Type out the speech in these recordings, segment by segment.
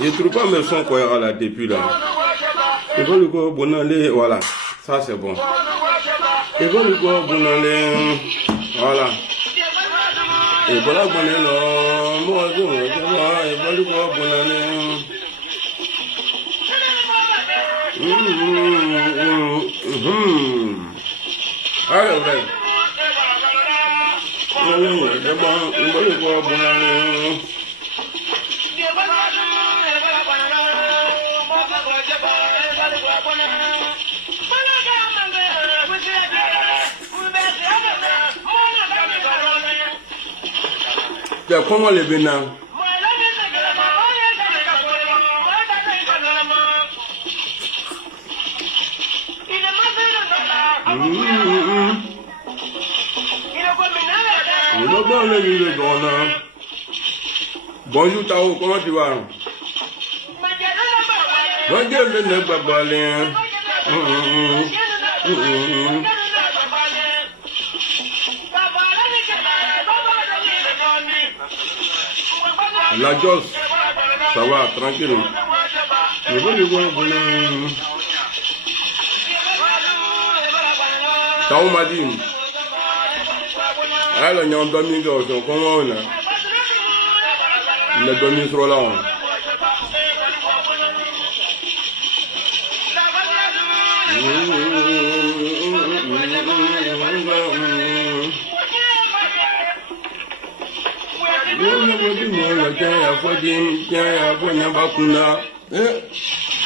Je trouve pas mes sons quoi là depuis là. Et bon le quoi bon aller voilà, ça c'est bon. Et bon le quoi bon aller voilà. Et voilà bon aller là, moi je et bon le quoi bon aller. Allez vrai. Et bon le quoi bon aller. Comment les bénins? Bonjour Tao, comment tu vas? Bonjour le babalin. La Jos, ça va, tranquille. Tao m'a dit, elle a un dormi, comment on a? Il a dormi sur là.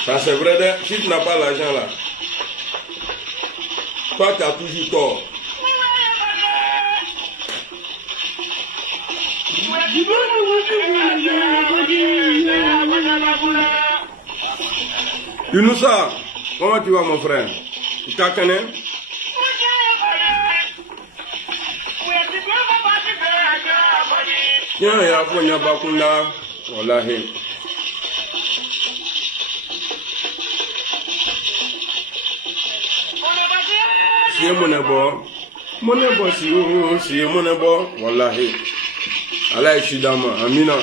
Ça c'est vrai, si tu n'as pas l'argent là, toi tu as toujours tort. Younoussa, comment tu vas mon frère? Tu t'as connu? Tiens, il y a Fonya Bakunda, wallahi. Si mon ebo, si mon ebo, wallahi. Allah Shidama, Amina.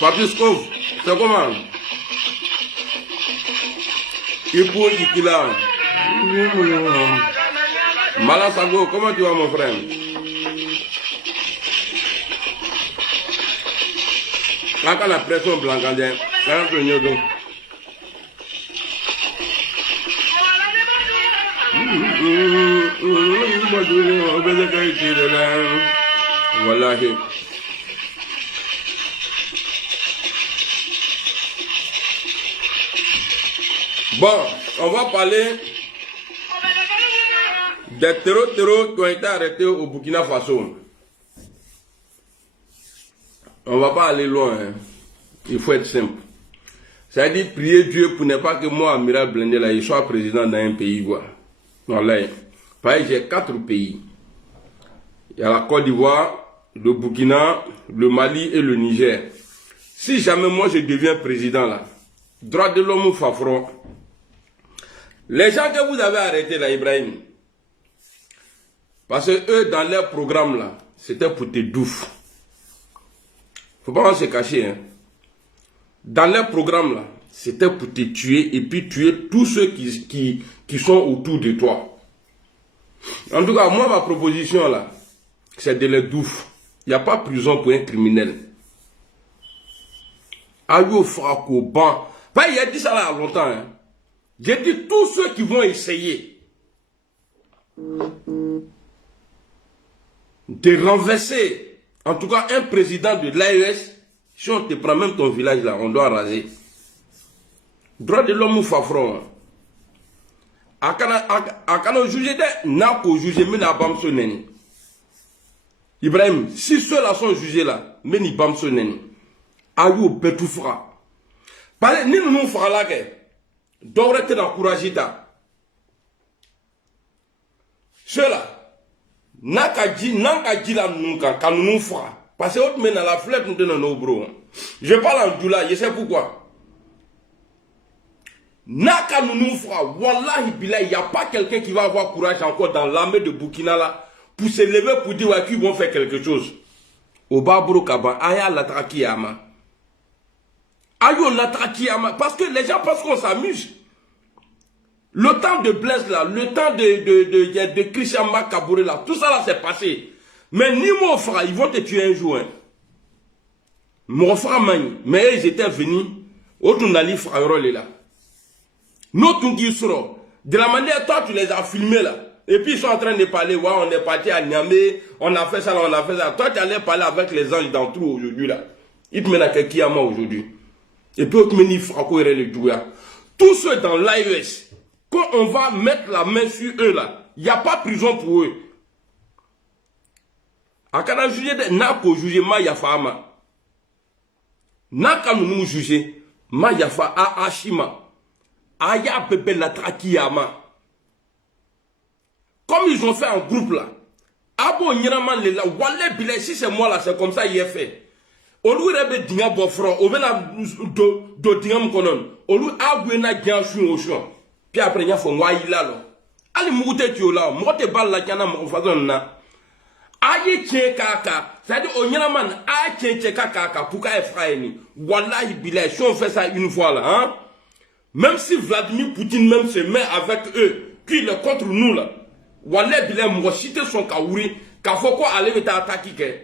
Papiskov, c'est comment? Ipo Ikila. Malasago, comment tu vas mon frère? Quand la pression blanche, c'est un peu mieux donc. Wallahi. Bon, on va parler des terreaux qui ont été arrêtés au Burkina Faso. On ne va pas aller loin, hein. Il faut être simple. C'est-à-dire prier Dieu pour ne pas que moi, Amiral Blindé, là, il soit président d'un pays. Quoi. Voilà. J'ai 4 pays. Il y a la Côte d'Ivoire, le Burkina, le Mali et le Niger. Si jamais moi je deviens président là, droit de l'homme ou Fafron, les gens que vous avez arrêtés là, Ibrahim, parce que eux dans leur programme là, c'était pour te douffer. Faut pas se cacher, hein. Dans leur programme là, c'était pour te tuer et puis tuer tous ceux qui sont autour de toi. En tout cas, moi ma proposition là, c'est de les douffer. Il n'y a pas prison pour un criminel. Ayo Frako, ban. Il a dit ça là longtemps. Hein. J'ai dit tous ceux qui vont essayer de renverser, en tout cas un président de l'AES, si on te prend même ton village là, on doit raser. Droit de l'homme ou Fafron. Akana juger de n'a qu'au juger, mais n'a pas sonné. Ibrahim, si ceux-là sont jugés là, mais ni pas sonné. Ayo Betoufra. Parce que ni nous faisons là que devrait être encouragé. Ceux-là, n'a qu'à dire là nous quand nous faisons. Parce que autre mais dans la flèche nous donnons nos bros. Je parle en doula, je sais pourquoi. N'a qu'à nous faisons. Wallahi billah, il n'y a pas quelqu'un qui va avoir courage encore dans l'armée de Burkina là pour se lever pour dire qu'ils vont faire quelque chose. Au Babro Kaba, Aya Latrakiyama. Ayo Latrakiyama. Parce que les gens pensent qu'on s'amuse. Le temps de Blaise là, le temps de Christian Makabouré là, tout ça là c'est passé. Mais ni mon frère, ils vont te tuer un jour. Hein. Mon frère Mani, mais ils étaient venus, autre nali frère là. Notre qui sera. De la manière toi tu les as filmés là. Et puis ils sont en train de parler, ouais, on est parti à Niamey, on a fait ça, on a fait ça. Toi tu allais parler avec les anges dans tout aujourd'hui là. Ils te mènent à Kekiyama aujourd'hui. Et puis autre meni Franco et le Douya. Tous ceux dans l'AES, quand on va mettre la main sur eux là, il n'y a pas prison pour eux. A quand on juge, n'a qu'au juger ma yafama. N'a qu'à nous juger ma yafa a ashima. Aya pepe la trakiyama. Comme ils ont fait un groupe là. Abo nyiraman le la wale bile si c'est moi là c'est comme ça il est fait. Olu rebe dinga bofro o bena do dinga mkonon. Olu agwe na gyansu oshon. Puis après nya fo ngwa ila lo. Ali mugute ti ola mo te bal la kana mo fazon na. Aye tien kaka, c'est-à-dire au nyiraman a tien kaka pour ka efraeni. Wallahi bile si on fait ça une fois là hein. Même si Vladimir Poutine même se met avec eux, qu'il est contre nous là. Walé bilé moi cité son kaouri, ka foko aller ta attaquer ke.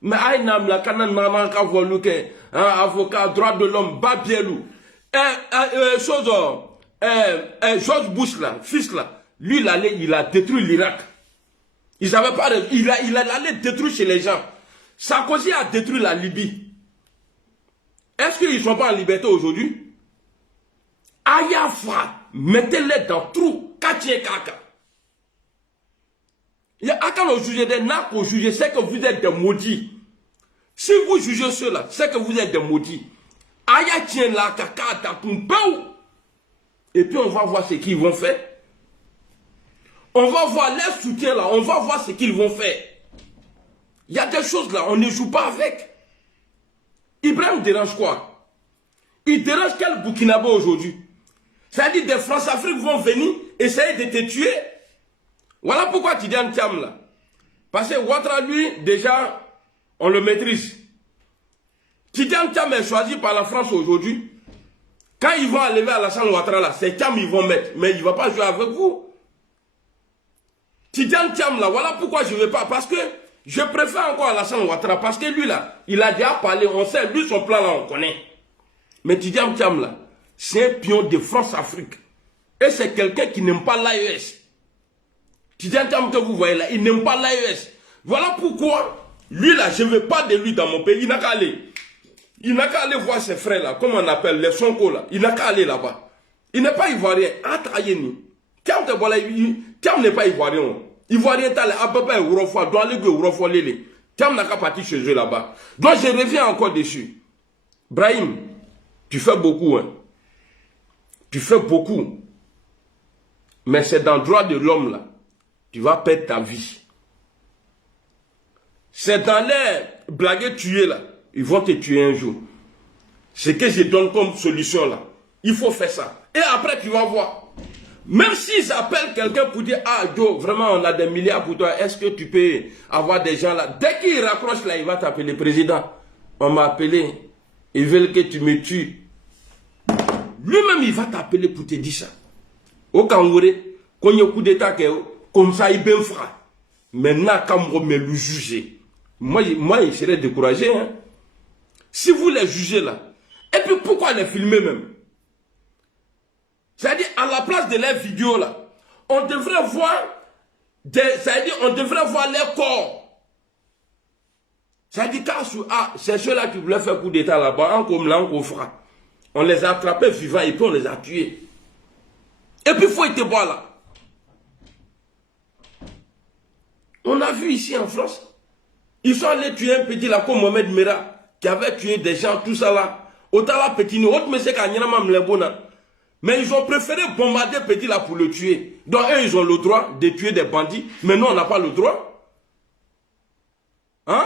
Mais ay nam la kana nana ka volu ke, avocat droit de l'homme Babielou. George Bush là, fils là, lui il a détruit l'Irak. Ils avaient pas il allait détruire chez les gens. Sarkozy a détruit la Libye. Est-ce qu'ils sont pas en liberté aujourd'hui? Ayafa, mettez-les dans trou, katié kaka. Il y a quand on juge des nappes pour juger, c'est que vous êtes des maudits. Si vous jugez cela, c'est que vous êtes des maudits. Aya tient la kaka tapoun. Et puis on va voir ce qu'ils vont faire. On va voir leur soutien là, on va voir ce qu'ils vont faire. Il y a des choses là, on ne joue pas avec. Ibrahim dérange quoi? Il dérange quel Burkinabé aujourd'hui? C'est-à-dire des France-Afrique vont venir essayer de te tuer. Voilà pourquoi tu dis un Thiam là. Parce que Ouattara lui, déjà, on le maîtrise. Tidiane Thiam est choisi par la France aujourd'hui. Quand ils vont enlever Alassane Ouattara là, c'est Thiam ils vont mettre. Mais il ne va pas jouer avec vous. Tidiane Thiam là, voilà pourquoi je ne vais pas. Parce que je préfère encore Alassane Ouattara. Parce que lui là, il a déjà parlé, on sait, lui son plan là, on connaît. Mais Tidiane Thiam là, c'est un pion de France-Afrique. Et c'est quelqu'un qui n'aime pas l'AES. Tidiane Thiam que vous voyez là, il n'aime pas l'AES. Voilà pourquoi, lui là, je ne veux pas de lui dans mon pays. Il n'a qu'à aller. Il n'a qu'à aller voir ses frères là, comme on appelle les Sonko là. Il n'a qu'à aller là-bas. Il n'est pas ivoirien. Tiam n'est pas ivoirien. Ivoirien, t'as à peu près Eurofoi, doit aller que Eurofoi Lélé. Tiam n'a qu'à partir chez eux là-bas. Donc je reviens encore dessus. Brahim, tu fais beaucoup. Hein. Tu fais beaucoup. Mais c'est dans le droit de l'homme là. Tu vas perdre ta vie. C'est dans les blagues tués là. Ils vont te tuer un jour. Ce que je donne comme solution là. Il faut faire ça. Et après tu vas voir. Même s'ils appellent quelqu'un pour dire, ah Joe, vraiment on a des milliards pour toi, est-ce que tu peux avoir des gens là? Dès qu'il raccroche là, il va t'appeler président. On m'a appelé. Ils veulent que tu me tues. Lui-même il va t'appeler pour te dire ça. Au Kangouré, quand il y a un coup d'état, comme ça il bien fera. Maintenant, quand on me le juger, moi il serait découragé. Hein? Si vous les jugez là, et puis pourquoi les filmer même? C'est-à-dire, à la place de leurs vidéos là, on devrait voir c'est-à-dire, on devrait voir leurs corps. C'est-à-dire, c'est ceux-là qui voulaient faire coup d'état là-bas, on fera. On les a attrapés vivants et puis on les a tués. Et puis, il faut être boire là. On a vu ici en France, ils sont allés tuer un petit là comme Mohamed Mera, qui avait tué des gens, tout ça là. Autant là, petit, autre monsieur qui a n'y a. Mais ils ont préféré bombarder petit là pour le tuer. Donc eux, ils ont le droit de tuer des bandits. Mais nous, on n'a pas le droit. Hein?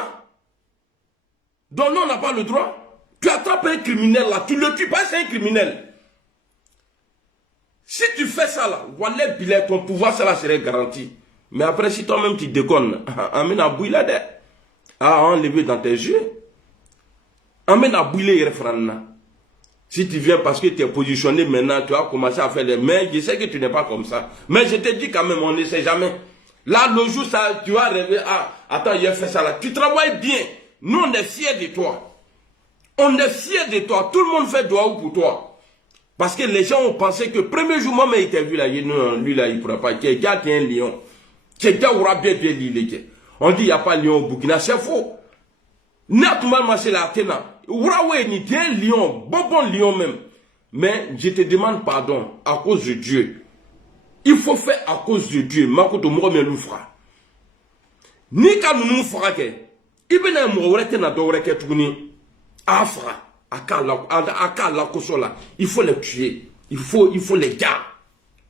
Donc nous, on n'a pas le droit. Tu attrapes un criminel là, tu le tues pas, c'est un criminel. Si tu fais ça là, voilà, ton pouvoir, ça là serait garanti. Mais après, si toi-même tu déconnes, amène à bouiller là, à enlever dans tes yeux. Amène à bouiller les refrains. Si tu viens parce que tu es positionné maintenant, tu vas commencer à faire des mains. Je sais que tu n'es pas comme ça. Mais je te dis quand même, on ne sait jamais. Là, le jour, ça, tu vas rêver. Ah, attends, il a fait ça là. Tu travailles bien. Nous, on est fiers de toi. On est fiers de toi. Tout le monde fait doigt pour toi. Parce que les gens ont pensé que le premier jour, moi, il t'a vu là. Lui là, il ne pourra pas. Quelqu'un qui est un lion. Quelqu'un aura bien l'île. On dit, il n'y a pas de lion au Burkina. C'est faux. Naturellement, c'est la Athéna. Ourawé, ni t'es un lion, bon lion même. Mais je te demande pardon à cause de Dieu. Il faut faire à cause de Dieu. Makoto Mourame Loufra. Ni ka nous fera que. Ibena Mourete na doreke tourni. Afra. Aka la kosola. Il faut les tuer. Il faut les gars.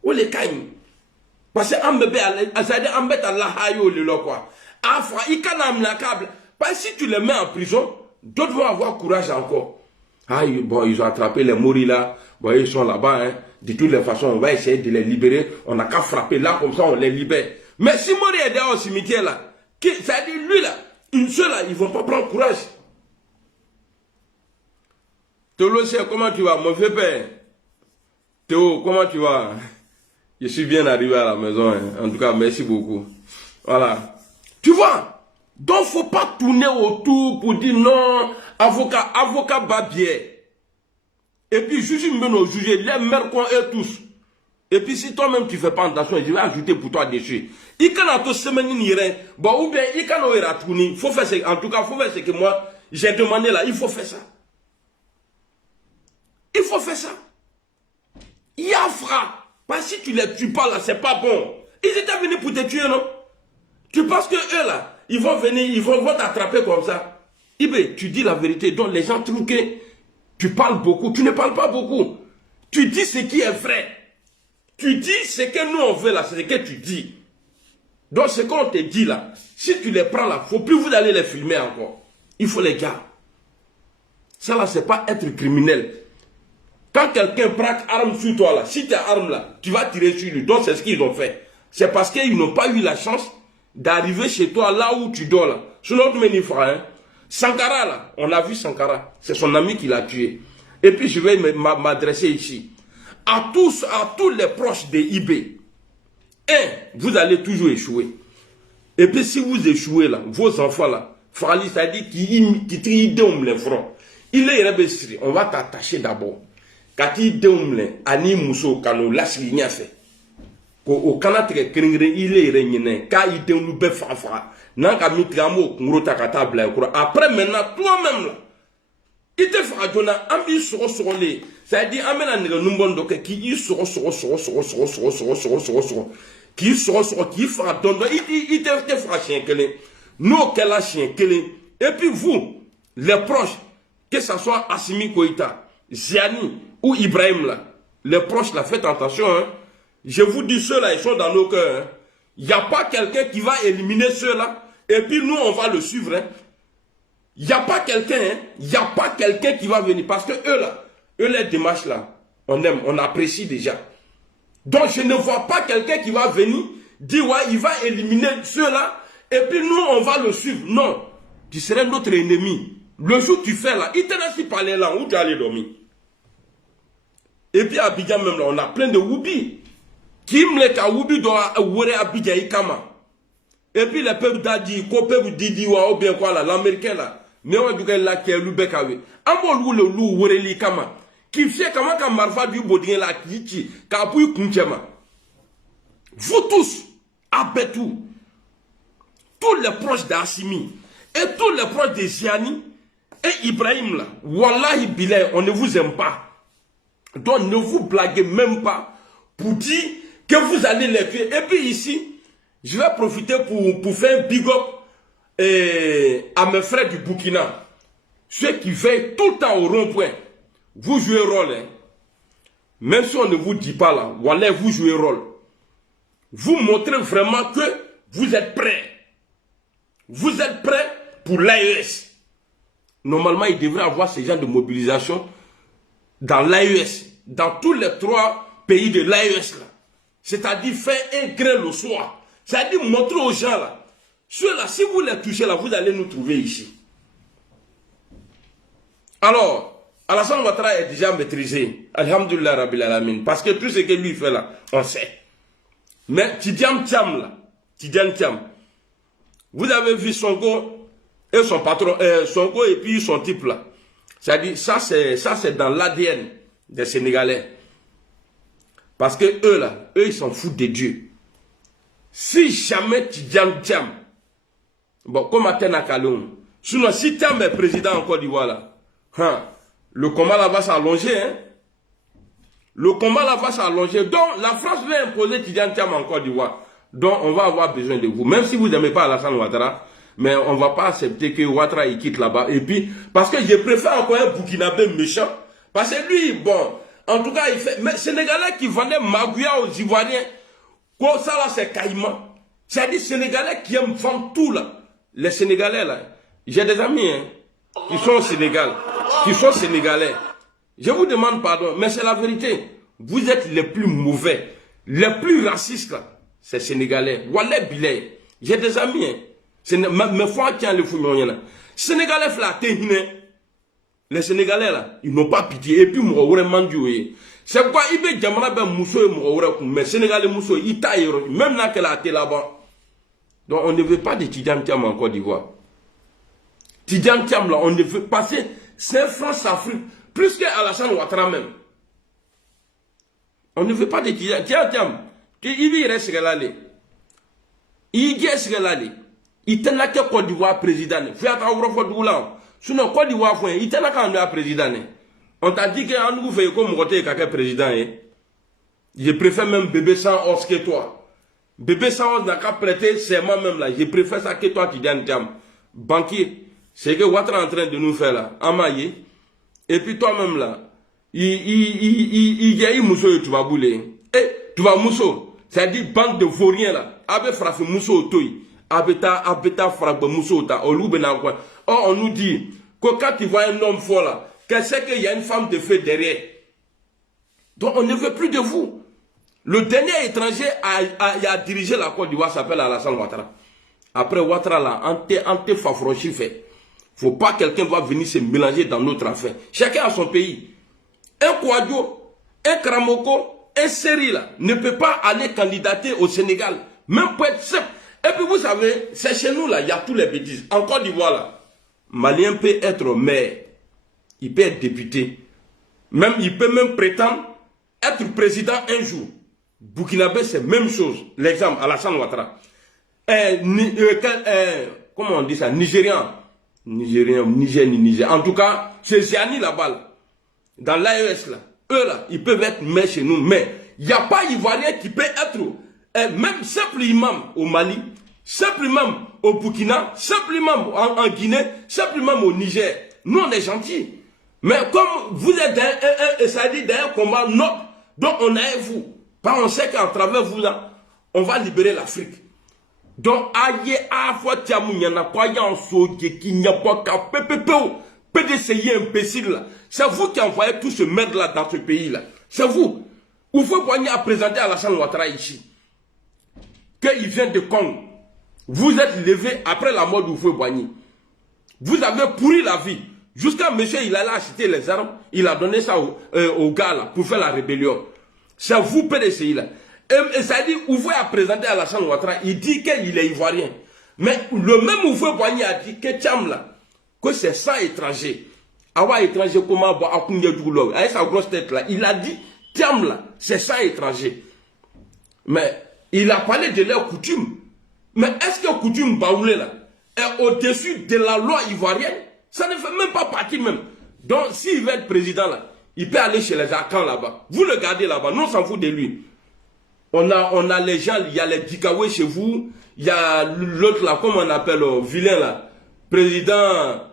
Ou les caïns. Parce que Ambebe, Azade Ambet Allah Hayo le quoi. Afra, Ikana Amnakable. Parce que si tu les mets en prison, d'autres vont avoir courage encore. Ah, bon, ils ont attrapé les Mouris là. Bon, ils sont là-bas. Hein. De toutes les façons, on va essayer de les libérer. On n'a qu'à frapper là, comme ça, on les libère. Mais si Mori est dehors au cimetière là, ça dit lui là, une seule là, ils ne vont pas prendre courage. Théo, comment tu vas, mon vieux père? Théo, comment tu vas? Je suis bien arrivé à la maison. Hein. En tout cas, merci beaucoup. Voilà. Tu vois? Donc, il ne faut pas tourner autour pour dire non, avocat babier. Et puis, juge nous juger, les mercons et tous. Et puis, si toi-même tu ne fais pas attention, je vais ajouter pour toi dessus. Il can en semaine bon, ou bien il can retourner. Faut faire en tout cas, il faut faire ce que moi, j'ai demandé là. Il faut faire ça. Il faut faire ça. Yafra. Parce que si tu les tues pas là, c'est pas bon. Ils étaient venus pour te tuer, non? Tu penses que eux là, ils vont venir, ils vont t'attraper comme ça. Ibé, tu dis la vérité. Donc les gens trouvent que tu parles beaucoup. Tu ne parles pas beaucoup. Tu dis ce qui est vrai. Tu dis ce que nous on veut là, c'est ce que tu dis. Donc ce qu'on te dit là, si tu les prends là, il ne faut plus vous aller les filmer encore. Il faut les garder. Ça là, c'est pas être criminel. Quand quelqu'un braque arme sur toi là, si tu as arme là, tu vas tirer sur lui. Donc c'est ce qu'ils ont fait. C'est parce qu'ils n'ont pas eu la chance d'arriver chez toi là où tu dors là. Sur notre menifra, hein. Sankara là, on a vu Sankara. C'est son ami qui l'a tué. Et puis je vais m'adresser ici. À tous les proches de IB. Vous allez toujours échouer. Et puis si vous échouez là, vos enfants là, Frali, ça dit qu'ils trient les fronts. Il est rebessri. On va t'attacher d'abord. Quand il déumle, Ani Mousso, Kano, Lassigna fait. Au Canada, il est régné. Quand il déumle, Fanfa. Après maintenant, toi-même là, Il te fera donner un peu sur les. C'est-à-dire, amène un numbon donc qui sera qui fera donner. Il te fera chien que les. Nous, qu'elle a chien que les. Et puis vous, les proches, que ce soit Assimi Koïta, Ziani ou Ibrahim là, les proches là, faites attention. Hein. Je vous dis, ceux-là, ils sont dans nos cœurs. Il n'y a pas quelqu'un qui va éliminer ceux-là. Et puis nous, on va le suivre. Hein. Il n'y a pas quelqu'un, hein? Il n'y a pas quelqu'un qui va venir. Parce que eux là, les démarches là, on aime, on apprécie déjà. Donc je ne vois pas quelqu'un qui va venir, dire ouais, il va éliminer ceux-là, et puis nous on va le suivre. Non, tu serais notre ennemi. Le jour que tu fais là, il te laisse parler là, où tu allais dormir. Et puis à Abidjan même là, on a plein de Woubi. Qui me l'a Woubi doit ouer Abidjan Ikama. Et puis les peuples d'Adi, quoi peuple Didi ou bien quoi là, l'américain là. Mais on dit que là qui est le bec à eux. Ambo le loup ouereli kama. Qui fait comment quand Marfa du Bodien là qui kapouille kunchema. Vous tous, Abetou, tous les proches d'Assimi et tous les proches de Ziani et Ibrahim là, Wallahi Bilay, on ne vous aime pas. Donc ne vous blaguez même pas pour dire que vous allez les faire. Et puis ici, je vais profiter pour faire un big up à mes frères du Burkina. Ceux qui veillent tout le temps au rond-point. Vous jouez rôle. Hein. Même si on ne vous dit pas là, voilà, vous jouez rôle. Vous montrez vraiment que vous êtes prêts. Vous êtes prêts pour l'AES. Normalement, il devrait y avoir ce genre de mobilisation dans l'AES. Dans tous les 3 pays de l'AES. C'est-à-dire faire un grain le soir. C'est-à-dire montrer aux gens là. Ceux-là, si vous les touchez là, vous allez nous trouver ici. Alors, Alassane Ouattara est déjà maîtrisé. Alhamdulillah Rabbil Alamin. Parce que tout ce que lui fait là, on sait. Mais Tidiane Thiam là, Tidiane Thiam, vous avez vu Sonko et son patron, Sonko et puis son type là. C'est-à-dire, ça c'est dans l'ADN des Sénégalais. Parce que eux là, eux ils s'en foutent de Dieu. Si jamais Tidiane Thiam, bon, comme Atena Kaloum, sinon si Thiam est président en Côte d'Ivoire là, hein, le combat là va s'allonger. Hein? Le combat là va s'allonger. Donc la France va imposer Tidiane Thiam en Côte d'Ivoire. Donc on va avoir besoin de vous. Même si vous n'aimez pas Alassane Ouattara, mais on ne va pas accepter que Ouattara il quitte là-bas. Et puis, parce que je préfère encore un Burkinabé méchant. Parce que lui, bon, en tout cas, il fait. Mais Sénégalais qui vendait Magouya aux Ivoiriens, quoi ça là c'est Caïman. C'est-à-dire Sénégalais qui aiment vendre tout là. Les Sénégalais là, j'ai des amis hein, qui sont au Sénégal, qui sont sénégalais. Je vous demande pardon, mais c'est la vérité. Vous êtes les plus mauvais, les plus racistes là. C'est sénégalais. Wallah Bilay. J'ai des amis. Hein. Mais faut qu'il y ait le fouillon. Sénégalais flattés. Les Sénégalais là, ils n'ont pas pitié. Et puis, moi, c'est pourquoi il veut Djamana ben Mousso et moi, mais Sénégalais Mousso, il taille. Même là qu'elle a été là-bas. Donc, on ne veut pas de Tidiane Thiam en Côte d'Ivoire. Tidiane Thiam là, on ne veut passer. C'est France-Afrique. Plus qu'Alassane Ouattara même. On ne veut pas de Tidiane Thiam. Il reste là. Il reste là. Il t'a là que Côte d'Ivoire président. Fais attention à sinon Côte d'Ivoire, il t'a là quand président. On t'a dit qu'on nous fait comme côté quelqu'un président. Je préfère même bébé sans os que toi. Bébé sans os n'a qu'à prêter serment même là. Je préfère ça que toi, Tidiane Thiam. Banquier, c'est que Ouattara est en train de nous faire là. Amaye. Et puis toi-même là, il y a eu Mousso et tu vas bouler. Eh, tu vas Mousso. C'est-à-dire banque de vauriens là. Avec frappé Mousso au toy. Abeta frappé Mousso au ta. Or on nous dit que quand tu vois un homme fort là, qu'est-ce qu'il y a une femme de feu derrière. Donc on ne veut plus de vous. Le dernier étranger à diriger la Côte d'Ivoire s'appelle Alassane Ouattara. Après Ouattara là, ante fafrochi fait. Faut pas quelqu'un va venir se mélanger dans notre affaire. Chacun a son pays. Un Kouadio, un Kramoko, un Seri là, ne peut pas aller candidater au Sénégal. Même pour être simple. Et puis vous savez, c'est chez nous là, il y a tous les bêtises. En Côte d'Ivoire là, Malien peut être maire. Il peut être député. Même, il peut même prétendre être président un jour. Burkinabé, c'est la même chose. L'exemple, Alassane Ouattara. Comment on dit ça? Nigérian. Nigérien, Niger, ni Niger. En tout cas, c'est Ziani là-bas, là. Dans l'AES, là. Eux, là, ils peuvent être maires chez nous. Mais il n'y a pas Ivoirien qui peut être, même simple imam au Mali, simple imam au Burkina, simple imam en Guinée, simple imam au Niger. Nous, on est gentils. Mais comme vous êtes dans un combat noble, donc on est vous. Parce qu'on sait qu'à travers vous, là, on va libérer l'Afrique. Donc, aïe, à fois, tiamou, n'y en a pas, y'en soge, qui n'y a pas qu'à PDCI imbécile, là. C'est vous qui envoyez tout ce merde-là dans ce pays-là. C'est vous. Oufoué Boigny a présenté Alassane Ouattara ici. Qu'il vient de Congo. Vous êtes levé après la mort d'Oufoué Boigny. Vous avez pourri la vie. Jusqu'à monsieur, il allait acheter les armes. Il a donné ça aux gars, là, pour faire la rébellion. C'est vous, PDCI, là. Et ça dit, Oufoué a présenté Alassane Ouattara. Il dit qu'il est ivoirien. Mais le même Oufoué Boigny a dit que Tcham, là, que c'est 100 étrangers. Awa étranger, comment avec sa grosse tête là, il a dit, Tiam là, c'est 100 étrangers. Mais il a parlé de leurs coutumes. Mais est-ce que coutume baoulé là est au-dessus de la loi ivoirienne? Ça ne fait même pas partie même. Donc s'il veut être président là, il peut aller chez les Akans là-bas. Vous le gardez là-bas, nous on s'en fout de lui. On a les gens, il y a les Dikawe chez vous, il y a l'autre là, comment on appelle, vilain là, président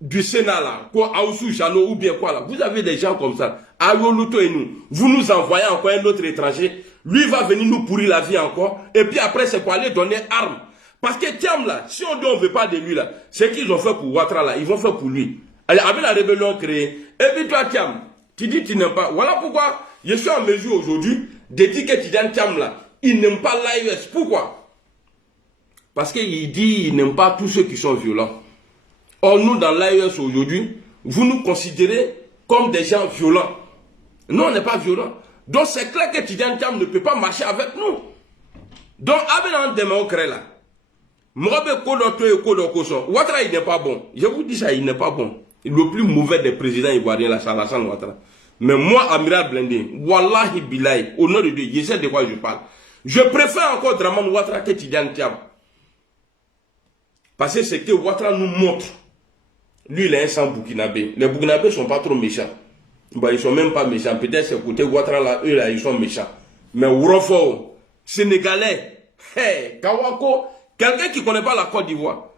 du Sénat là, quoi, Aoussou, Jano ou bien quoi là. Vous avez des gens comme ça. Ayoluto et nous. Vous nous envoyez encore un autre étranger. Lui va venir nous pourrir la vie encore. Et puis après, c'est pour aller donner armes. Parce que Tiam là, si on dit on ne veut pas de lui là, c'est qu'ils ont fait pour Ouattara là, ils vont faire pour lui. Avec la rébellion créée. Et puis toi Tiam, tu dis tu n'aimes pas. Voilà pourquoi je suis en mesure aujourd'hui de dire que Tidiane Tiam là, il n'aime pas l'AES. Pourquoi? Parce qu'il dit il n'aime pas tous ceux qui sont violents. Or, nous, dans l'AES aujourd'hui, vous nous considérez comme des gens violents. Nous, on n'est pas violents. Donc, c'est clair que Tidiane Tiam ne peut pas marcher avec nous. Donc, avec un demain au cré là, Ouattara, il n'est pas bon. Je vous dis ça, il n'est pas bon. Le plus mauvais des présidents ivoiriens, là, c'est Alassane Ouattara. Mais moi, Amiral Blindé, Wallahi Bilaï, au nom de Dieu, je sais de quoi je parle. Je préfère encore Dramane Ouattara que Tidiane Tiam. Parce que c'est que Ouattara nous montre. Lui, il est un sang burkinabé. Les burkinabés ne sont pas trop méchants. Bah, ils ne sont même pas méchants. Peut-être c'est côté Ouattara, là, eux, là, ils sont méchants. Mais Ourofo, Sénégalais, hey, Kawako, quelqu'un qui ne connaît pas la Côte d'Ivoire.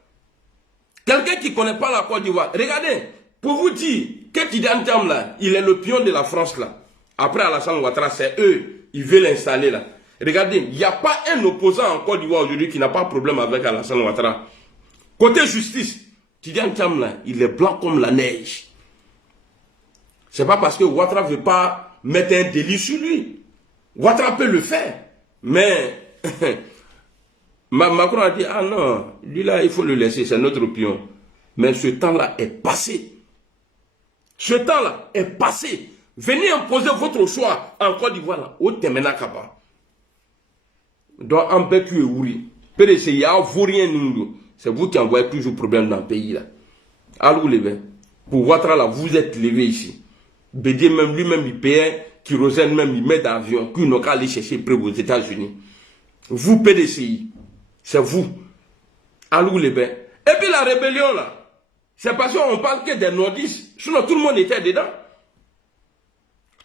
Quelqu'un qui ne connaît pas la Côte d'Ivoire. Regardez, pour vous dire que Tidiane Tiam, là, il est le pion de la France, là. Après Alassane Ouattara, c'est eux, ils veulent l'installer, là. Regardez, il n'y a pas un opposant en Côte d'Ivoire aujourd'hui qui n'a pas de problème avec Alassane Ouattara. Côté justice, Tidiane Tiam là, il est blanc comme la neige. C'est pas parce que Ouattara ne veut pas mettre un délit sur lui. Ouattara peut le faire. Mais Macron a dit, ah non, lui là, il faut le laisser, c'est notre pion. Mais ce temps-là est passé. Ce temps-là est passé. Venez imposer votre choix en Côte d'Ivoire, au Temena Kaba. Donc, en Bétu et Ouri, PDCI, vous rien nous. C'est vous qui envoyez toujours problème dans le pays là. Alors les gars, pour Ouattara là, vous êtes levé ici. Bédier même lui-même il paye, kérosène même il met dans l'avion, qu'il n'a qu'à aller chercher près aux États-Unis. Vous PDCI, c'est vous. Alors les gars. Et puis la rébellion là, c'est parce qu'on parle que des nordistes. Sinon tout le monde était dedans.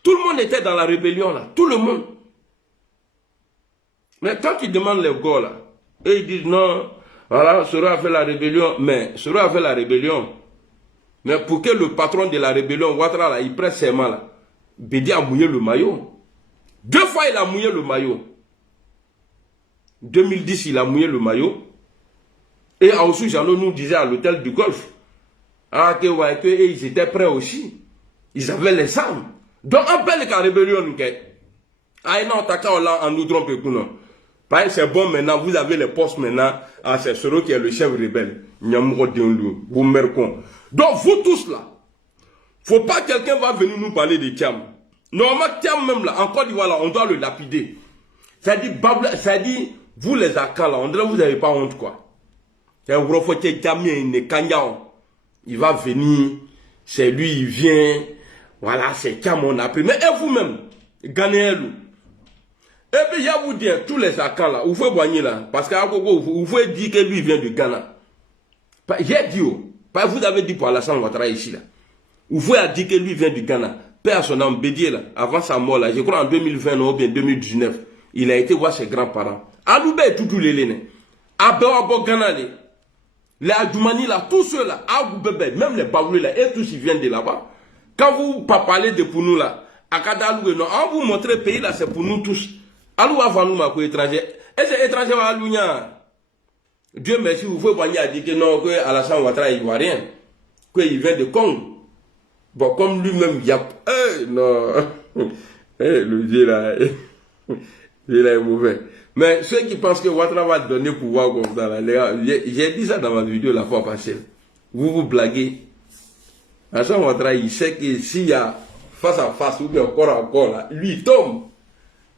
Tout le monde était dans la rébellion là, tout le monde. Mais quand ils demandent les gars là, et ils disent non. Voilà, Soro a fait la rébellion, mais Soro a fait la rébellion. Mais pour que le patron de la rébellion, Ouattara, là, il prenne ses mains là, Bédi a mouillé le maillot. 2 fois il a mouillé le maillot. 2010, il a mouillé le maillot. Et Aoussou Jano nous disait à l'hôtel du Golfe, ah, que ils étaient prêts aussi. Ils avaient les armes. Donc, on peut la rébellion. Ah non, t'as qu'à en nous tromper, non. C'est bon maintenant, vous avez les postes maintenant. Ah, c'est Soro qui est le chef rebelle. Donc, vous tous là, faut pas que quelqu'un va venir nous parler de Tiam. Normalement, Tiam même là, en Côte d'Ivoire là, on doit le lapider. Ça dit, vous les Akans là, on dirait que vous n'avez pas honte quoi. Il va venir, c'est lui, il vient. Voilà, c'est Tiam, on a pris. Mais vous-même, gagnez-le. Et puis, je vous dis, tous les Akans là, vous pouvez boigner là, parce que vous pouvez dire que lui vient du Ghana. J'ai dit, vous avez dit pour Alassane Ouattara ici, là. Vous avez dit que lui vient du Ghana. Père à son âme, Bédier, là, avant sa mort, là, je crois en 2020 ou bien 2019, il a été voir ses grands-parents. Aloubé et tout les l'aîné. Abéwabo Ghana, les Adjoumani, là, tous ceux-là, Aboubébé, même les Baoulés, là, et tous ils viennent de là-bas. Quand vous parlez de pour nous, là, Akadalou, non, on vous montre le pays, là, c'est pour nous tous. Alou avant nous, ma étranger. Et c'est étranger, Alounia. Dieu merci, vous pouvez pas dire que non, que Alassane Ouattara, il voit rien. Qu'il vient de Congo. Bon, comme lui-même, il y a... non. Le Dieu là, il est mauvais. Mais ceux qui pensent que Ouattara va donner pouvoir comme ça, là, j'ai dit ça dans ma vidéo la fois passée. Vous vous blaguez. Alassane Ouattara, il sait que s'il y a face à face ou bien encore là, lui il tombe.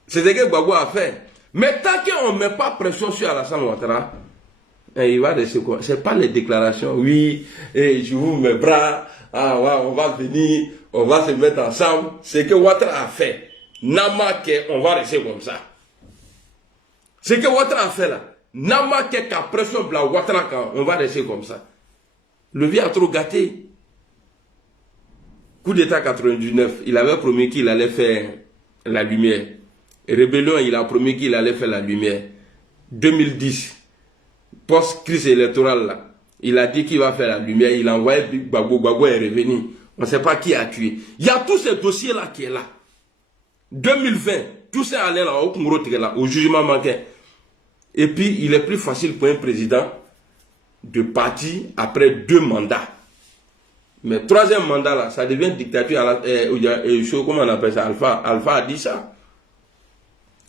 C'est ce que Gbagbo a fait. Mais tant qu'on ne met pas pression sur Alassane Ouattara, il va rester quoi? Ce n'est pas les déclarations, oui, et je vous mets bras. Ah ouais, on va venir, on va se mettre ensemble. C'est que Ouattara a fait. Namake, on va rester comme ça. C'est que Ouattara a fait là. Namake, qu'à pression bla Ouattara, on va rester comme ça. Le vieux a trop gâté. Coup d'État 99, il avait promis qu'il allait faire la lumière. Rébellion, il a promis qu'il allait faire la lumière. 2010, post-crise électorale là. Il a dit qu'il va faire la lumière, il a envoyé Gbagbo, Gbagbo est revenu. On ne sait pas qui a tué. Il y a tous ces dossiers-là qui est là. 2020, tout ça allait là, au jugement manqué. Et puis, il est plus facile pour un président de partir après 2 mandats. Mais 3e mandat, là, ça devient dictature. Comment on appelle ça? Alpha a dit ça.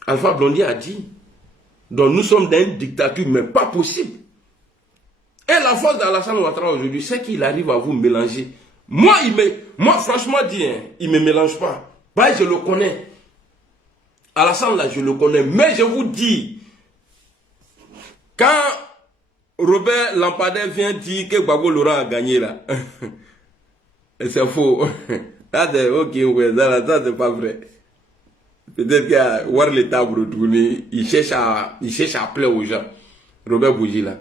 Alpha Blondy a dit. Donc, nous sommes dans une dictature, mais pas possible. Et la force d'Alassane Ouattara aujourd'hui, c'est qu'il arrive à vous mélanger. Moi, franchement dit, hein, il ne me mélange pas. Bah, je le connais. Alassane, là, je le connais. Mais je vous dis, quand Robert Lampardin vient dire que Gbagbo Laurent a gagné, là, c'est faux. Ça, c'est ok, ouais, ça, c'est pas vrai. Peut-être qu'il a voir l'État retourner, il cherche à plaire aux gens. Robert Bougie, là.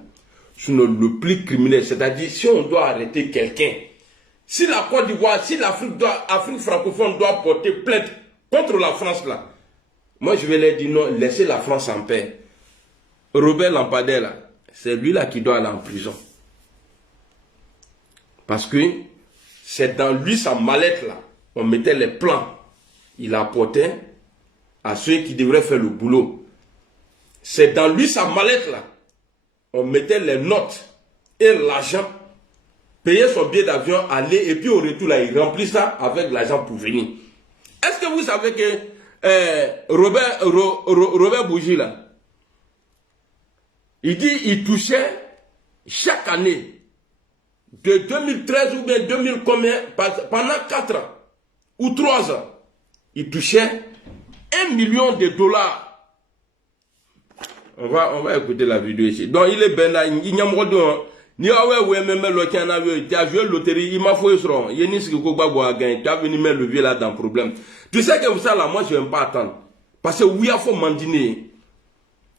Sinon, le plus criminel, c'est-à-dire si on doit arrêter quelqu'un, si la Côte d'Ivoire, si l'Afrique francophone doit porter plainte contre la France là, moi je vais leur dire non, laissez la France en paix. Robert Lampardin là, c'est lui là qui doit aller en prison. Parce que c'est dans lui sa mallette là, on mettait les plans, il apportait à ceux qui devraient faire le boulot. C'est dans lui sa mallette là. On mettait les notes et l'argent, payait son billet d'avion, aller, et puis au retour, là, il remplit ça avec l'argent pour venir. Est-ce que vous savez que Robert Bougie, là, il dit il touchait chaque année, de 2013 ou bien 2000 combien, pendant 4 ans ou 3 ans, il touchait $1 million. On va écouter la vidéo ici. Donc, il est ben là, il n'y a pas de... Ni ouais, même le qui en a vu, tu as joué loterie, il m'a fait ça. Il y a ni ce que Gbagbo a gagné. Tu as venu mettre le vieux là dans le problème. Tu sais que ça là, moi je n'aime pas attendre. Parce que oui, il faut mandiner.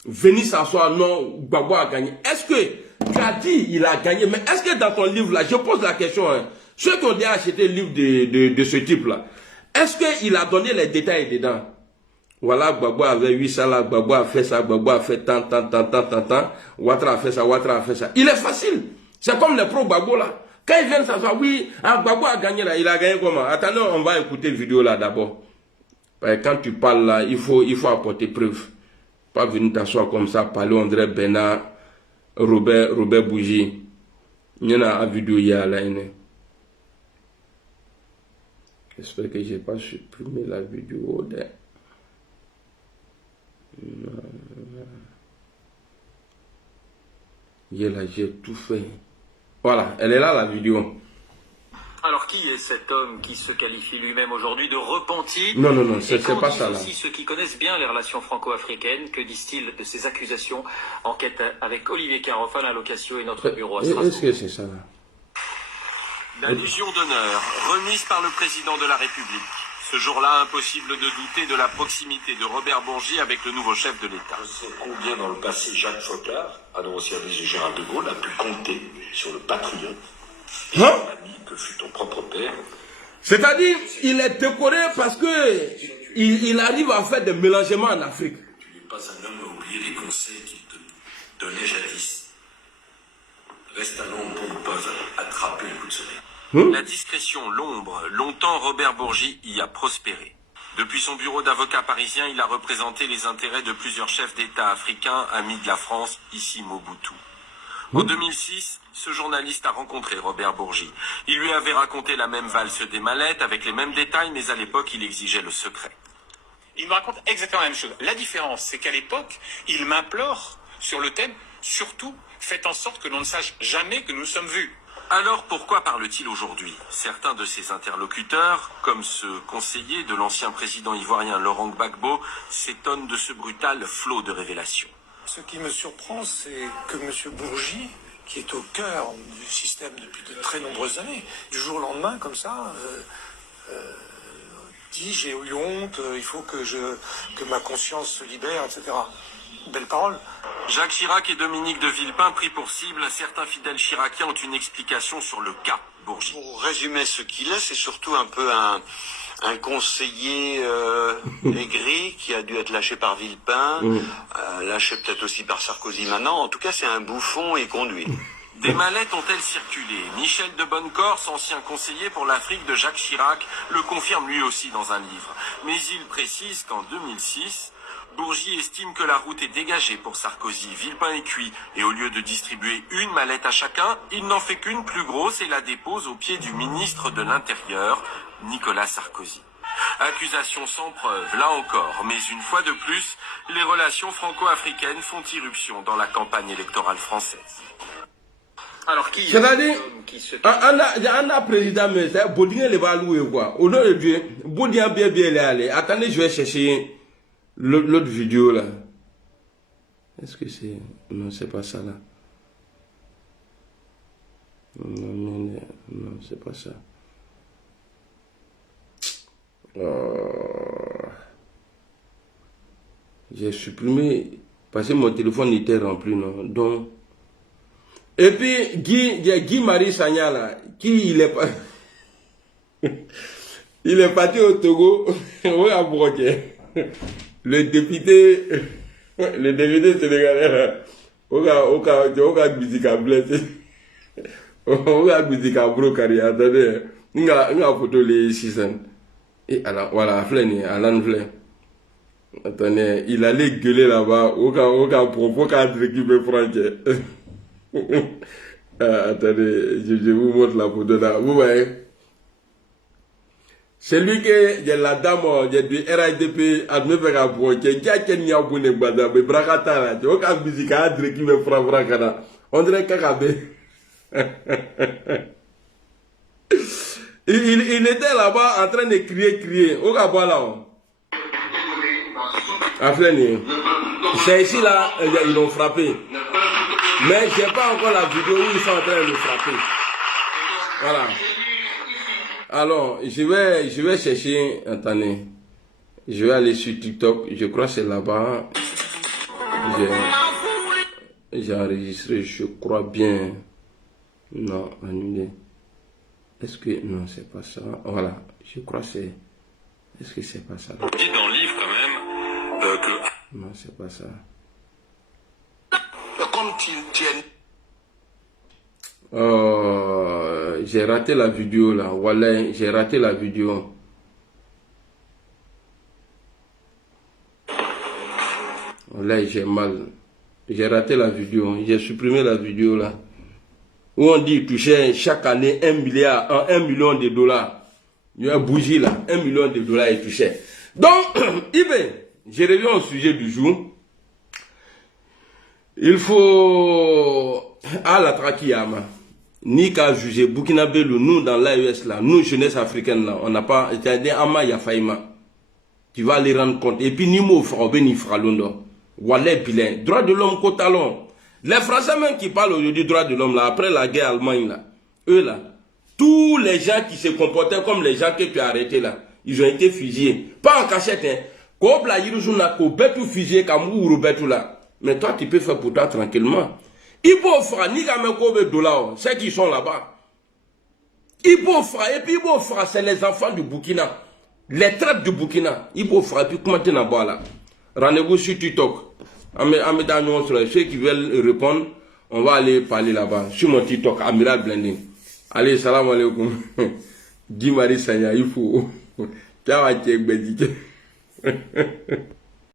Venir s'asseoir, non, Gbagbo a gagné. Est-ce que tu as dit il a gagné, mais est-ce que dans ton livre là, je pose la question, hein, ceux qui ont déjà acheté le livre de ce type là, est-ce qu'il a donné les détails dedans? Voilà, Gbagbo avait 800 là, Gbagbo a fait ça, Gbagbo a fait tant, Ouattara a fait ça, Ouattara a fait ça. Il est facile. C'est comme les pros Gbagbo là. Quand ils viennent s'asseoir, oui, Gbagbo a gagné là, il a gagné comment? Attendez, on va écouter la vidéo là d'abord. Quand tu parles là, il faut apporter preuve. Pas venir t'asseoir comme ça, parler André Bernard, Robert Bougie. Il y en a une vidéo hier là. J'espère que je n'ai pas supprimé la vidéo là. J'ai tout fait. Voilà, elle est là la vidéo. Alors qui est cet homme qui se qualifie lui-même aujourd'hui de repenti? Non, c'est pas ça là. Aussi ceux qui connaissent bien les relations franco-africaines, que disent-ils de ces accusations? Enquête avec Olivier Caroff, Alain Locasio et notre bureau à Strasbourg. Est-ce que c'est ça là? La Légion d'honneur, remise par le président de la République. Ce jour-là, impossible de douter de la proximité de Robert Bourgi avec le nouveau chef de l'État. Je sais combien dans le passé Jacques Foccart, allant au service du général de Gaulle, a pu compter sur le patriote et son ami que fut ton propre père. C'est-à-dire, il est décoré parce que il arrive à faire des mélangements en Afrique. Tu n'es pas un homme à oublier les conseils qu'il te donnait jadis. Reste à l'ombre pour ne pas attraper le coup de soleil. La discrétion, l'ombre, longtemps Robert Bourgi y a prospéré. Depuis son bureau d'avocat parisien, il a représenté les intérêts de plusieurs chefs d'État africains, amis de la France, ici Mobutu. En 2006, ce journaliste a rencontré Robert Bourgi. Il lui avait raconté la même valse des mallettes avec les mêmes détails, mais à l'époque, il exigeait le secret. Il me raconte exactement la même chose. La différence, c'est qu'à l'époque, il m'implore sur le thème, surtout, faites en sorte que l'on ne sache jamais que nous sommes vus. Alors pourquoi parle-t-il aujourd'hui? Certains de ses interlocuteurs, comme ce conseiller de l'ancien président ivoirien Laurent Gbagbo, s'étonnent de ce brutal flot de révélations. Ce qui me surprend, c'est que M. Bourgi, qui est au cœur du système depuis de très nombreuses années, du jour au lendemain, comme ça, dit j'ai eu honte, il faut que ma conscience se libère, etc. Belle parole. Jacques Chirac et Dominique de Villepin pris pour cible, certains fidèles chiraciens ont une explication sur le cas Bourgi. Pour résumer ce qu'il est, c'est surtout un peu un conseiller aigri qui a dû être lâché par Villepin, lâché peut-être aussi par Sarkozy maintenant. En tout cas, c'est un bouffon et conduit. Des mallettes ont-elles circulé? Michel de Bonnecorse, ancien conseiller pour l'Afrique de Jacques Chirac, le confirme lui aussi dans un livre. Mais il précise qu'en 2006, Bourgi estime que la route est dégagée pour Sarkozy, Villepin est cuit, et au lieu de distribuer une mallette à chacun, il n'en fait qu'une plus grosse et la dépose au pied du ministre de l'Intérieur, Nicolas Sarkozy. Accusation sans preuve, là encore, mais une fois de plus, les relations franco-africaines font irruption dans la campagne électorale française. Alors qui C'est-à-dire, on a président, mais c'est Baudin les va louer quoi. Au nom de Dieu, Baudin bien les aller. Attendez, je vais chercher l'autre vidéo là. Est-ce que c'est... Non, c'est pas ça là. Non, c'est pas ça. J'ai supprimé parce que mon téléphone était rempli, non. Donc, et puis Guy Marie Sagna là, qui il est pas, il est parti au Togo, on a broqué. Le député sénégalais là, on a musique à blesser, on a musique à broquer. Attendez, on a photo les 600. Et alors, voilà, Alan Fleur. Attendez, il allait gueuler là-bas, aucun propos qu'à récupérer français. Attendez, je vous montre la photo là. Vous voyez? C'est lui qui est la dame du RIDP, à me faire apprendre, qui est n'y a pas de bada, mais bracata là, tu vois qu'à musique à récupérer français. On dirait qu'à il était là-bas en train de crier. Au Gabon là. C'est ici là, ils l'ont frappé. Mais je n'ai pas encore la vidéo où ils sont en train de le frapper. Voilà. Alors, je vais chercher. Attendez. Je vais aller sur TikTok. Je crois que c'est là-bas. J'ai enregistré, je crois bien. Non, annulé. Est-ce que... Non, c'est pas ça. Voilà. Je crois que c'est... Est-ce que c'est pas ça? Dit dans le livre quand même que... Non, c'est pas ça. Comme tu j'ai raté la vidéo là. Voilà, j'ai raté la vidéo. Là, j'ai mal. J'ai raté la vidéo. J'ai supprimé la vidéo là. Où on dit toucher chaque année 1 million de dollars. Il y a bougie là, 1 million de dollars est touché. Donc, je reviens au sujet du jour. Il faut à la Trakiama, ni qu'à juger Burkinabé, nous dans l'AES là, nous jeunesse africaine là, on n'a pas été ama yafaïma. Tu vas les rendre compte. Et puis ni mot fraubé ni fralondo. Walé bilan, droit de l'homme cotalon. Les Français même qui parlent aujourd'hui du droit de l'homme là, après la guerre Allemagne là, eux là, tous les gens qui se comportaient comme les gens que tu as arrêtés là, ils ont été fusillés. Pas en cachette, hein. Kobla Yiruzuna, ko betu fusillé, kamou betu là. Mais toi, tu peux faire pour toi tranquillement. Ibo fera, ni gamin kobe dollar, ceux qui sont là-bas. Ibo fera, et puis Ibo fera, c'est les enfants du Burkina. Les traites du Burkina. Ibo fera, et puis comment tu n'as pas là? Rendez-vous sur TikTok. Ceux qui veulent répondre, on va aller parler là-bas. Sur mon TikTok, Amiral Blending. Allez, salam alaikum. Guy Marie Sanya, il faut. Ciao,